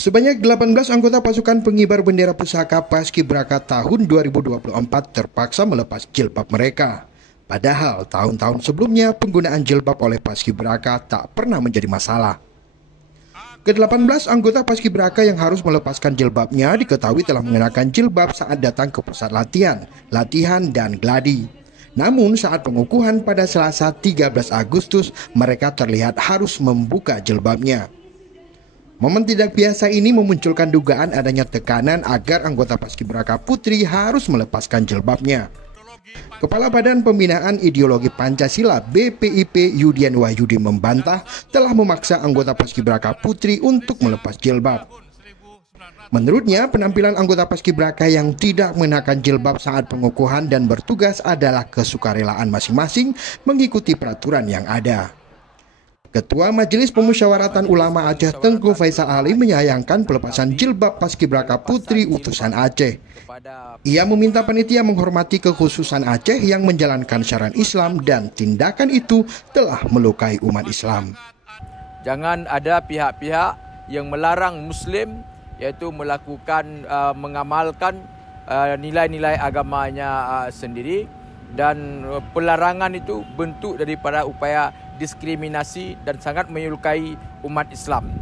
Sebanyak 18 anggota pasukan pengibar bendera pusaka Paskibraka tahun 2024 terpaksa melepas jilbab mereka. Padahal tahun-tahun sebelumnya penggunaan jilbab oleh Paskibraka tak pernah menjadi masalah. Ke-18 anggota Paskibraka yang harus melepaskan jilbabnya diketahui telah mengenakan jilbab saat datang ke pusat latihan, dan gladi. Namun saat pengukuhan pada Selasa 13 Agustus, mereka terlihat harus membuka jilbabnya. Momen tidak biasa ini memunculkan dugaan adanya tekanan agar anggota Paskibraka Putri harus melepaskan jilbabnya. Kepala Badan Pembinaan Ideologi Pancasila BPIP Yudian Wahyudi membantah telah memaksa anggota Paskibraka Putri untuk melepas jilbab. Menurutnya, penampilan anggota Paskibraka yang tidak mengenakan jilbab saat pengukuhan dan bertugas adalah kesukarelaan masing-masing mengikuti peraturan yang ada. Ketua Majelis Pemusyawaratan Ulama Aceh Tengku Faisal Ali menyayangkan pelepasan jilbab Paskibraka Putri utusan Aceh. Ia meminta panitia menghormati kekhususan Aceh yang menjalankan syariat Islam dan tindakan itu telah melukai umat Islam. Jangan ada pihak-pihak yang melarang Muslim iaitu melakukan mengamalkan nilai-nilai agamanya sendiri, dan pelarangan itu bentuk daripada upaya diskriminasi dan sangat menyukai umat Islam.